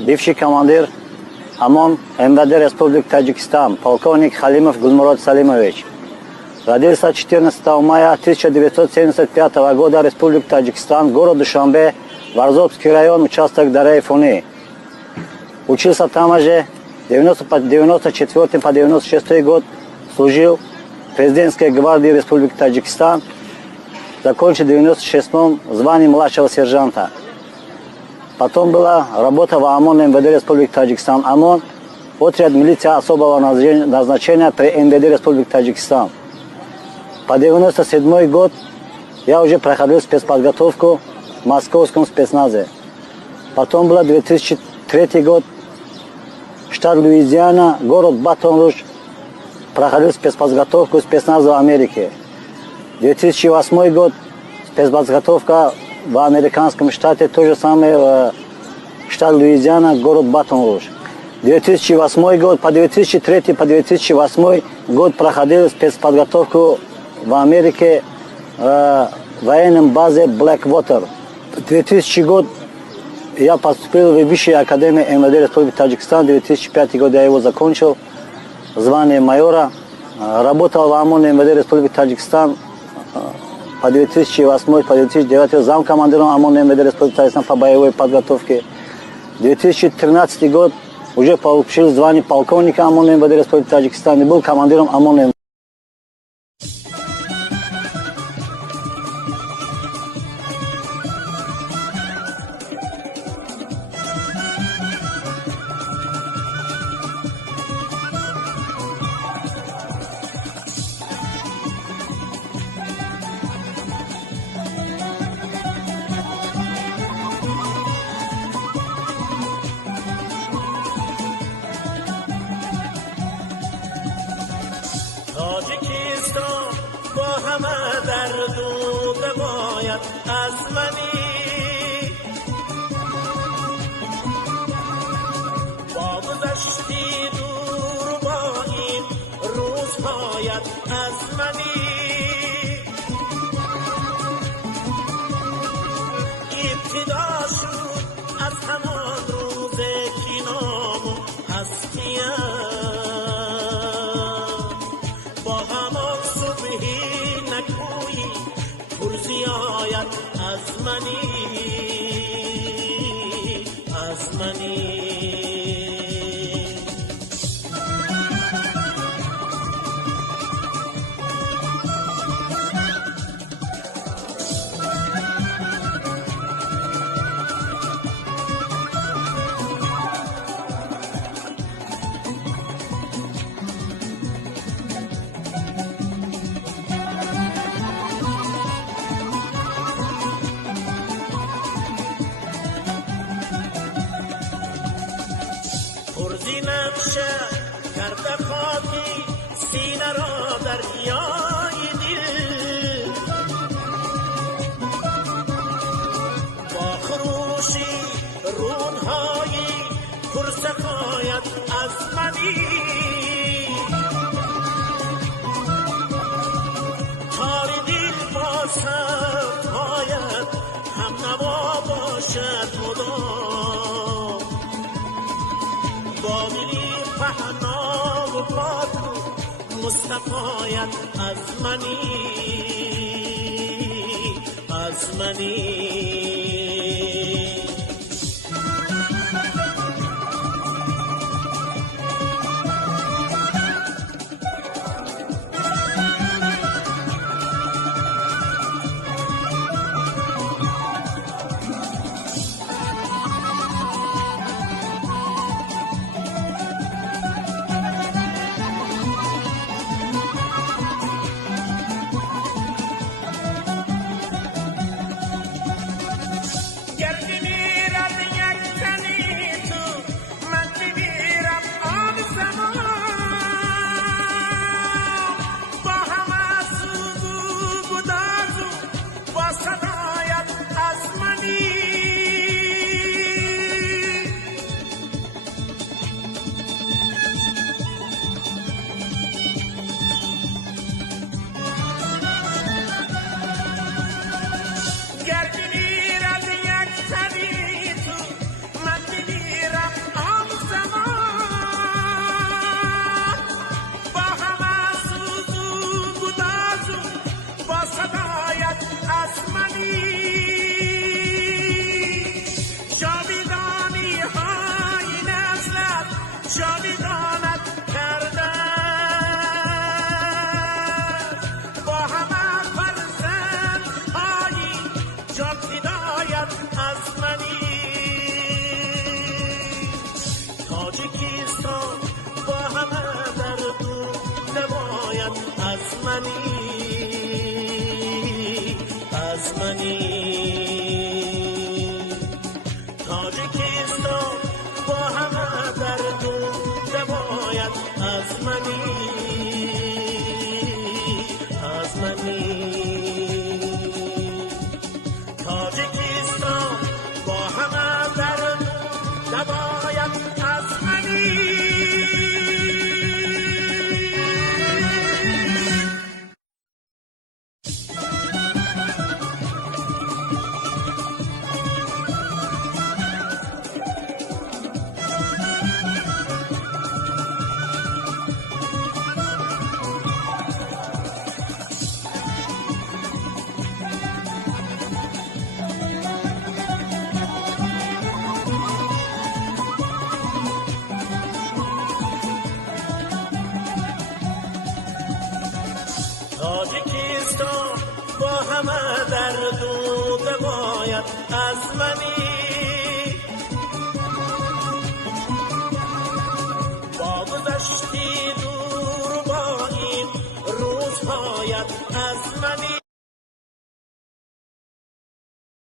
бывший командир ОМОН МВД Республики Таджикистан, полковник Халимов Гулмурод Салимович. Родился 14 мая 1975 года, Республика Таджикистан, город Душанбе, Варзобский район, участок Дарей-Фуни. Учился там же, 94 по 96 год служил в президентской гвардии Республики Таджикистан, закончил в 96-м звание младшего сержанта. Потом была работа в ОМОН МВД Республики Таджикистан. ОМОН, отряд милиции особого назначения при МВД Республики Таджикистан. По 97 год я уже проходил спецподготовку в московском спецназе. Потом был 2003 год, штат Луизиана, город Батон-Руж, проходил спецподготовку спецназа в Америке. 2008 год, спецподготовка в американском штате, то же самое, штат Луизиана, город Батон-Руж. 2008 год, по 2003 по 2008 год проходил спецподготовку в Америке в военном базе Blackwater. В 2000 год я поступил в Высшую академию МВД Республики Таджикистан. 2005 год я его закончил, звание майора. Работал в ОМОН МВД Республики Таджикистан по 2008 по 2009 замкомандиром ОМОН МВД Республики Таджикистан по боевой подготовке. 2013 год уже получил звание полковника ОМОН МВД Республики Таджикистан и был командиром ОМОН МВД. تاجیکستان با همه درد و غمایت از منی با گذشتی دور با این روزهایت از منی ابتدا شد از همان روز که نام و هستیم از منی نقشه کرده خاکی سینه را دریای دل با خروشی رونهای پرسقایت از منی تار دل با سبتهایت هم نوا باشد مدام با دلی پهنا و پاک مصطفایت از منی از منی منی. تاجیکستان با همه درد و دوایت از منی، از منی. تاجیکستان با همه درد و دوایت از منی. تاجیکستان با همه درد و دوایت از منی.